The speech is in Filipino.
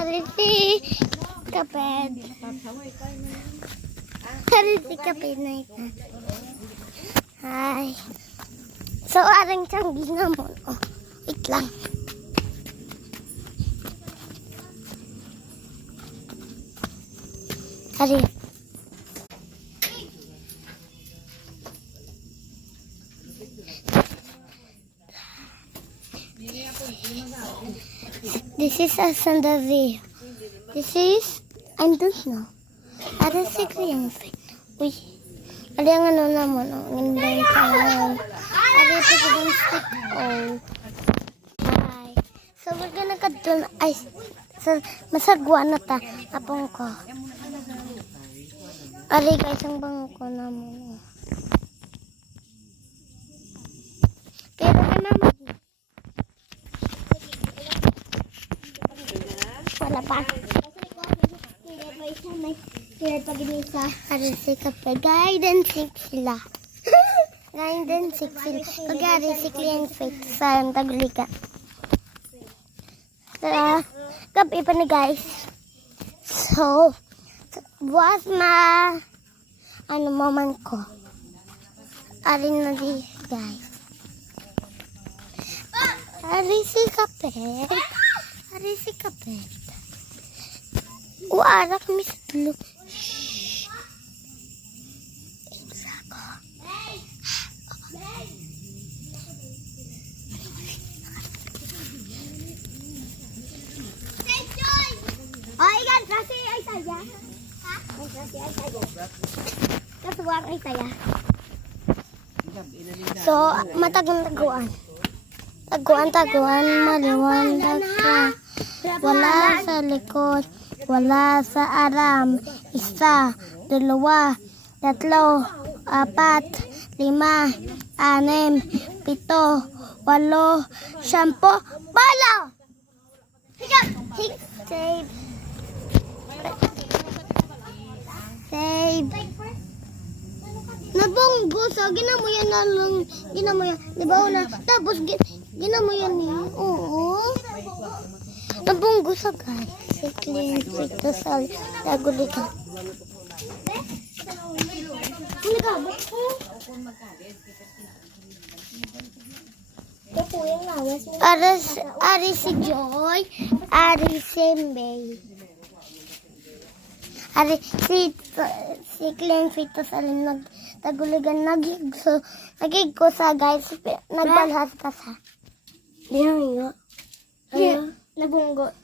Ari si kaped. Ari si kaped na ito. Hi. So, arang tiyanggi nga mo. Oh, wait lang. Ari. This is a sandali. This is, I don't know. Ada si Green Fit. Uy. Ada yang ano naman. Ang ganda yung pangalan. Ada ito yung stick. Oh. Hi. So we're gonna cut doon. Ay, masagwa na ta. Apong ko. Ari guys, ang bangko naman. Pero ka naman. Wala pa. Ada si kapag guidance sila. Guidance sila. Pag ada si Clean Fit sa Tagulika. Sa gabi pa na guys. So, buwas moment ko. Arin na di guys. Ari si kapag. Ari si kapag. Arak Miss Blue. Shh. Insako. Oh, ikan kasi ay saya. Ha? Kasi ay saya. Kasuwang ay saya. So, matagang taguan. Taguan, maliwanag ka. Wala sa likod. Wala sa aram. 1, 2, 3, 4, 5, 6, 7, 8, 10, bala! Save. Nabunggo sa ginamo yan na lang. Ginamo yan. Di ba una? Tapos ginamo yan niya. Oo. Nabunggo sa guys. Si Clean Fit sa Tagulika. Ari si Joy. Ari si May. Ari si Clean Fit sa Taguligan. Nagigko sa guys. Nagbalhas pa sa. Diyan nga. Nabunggo.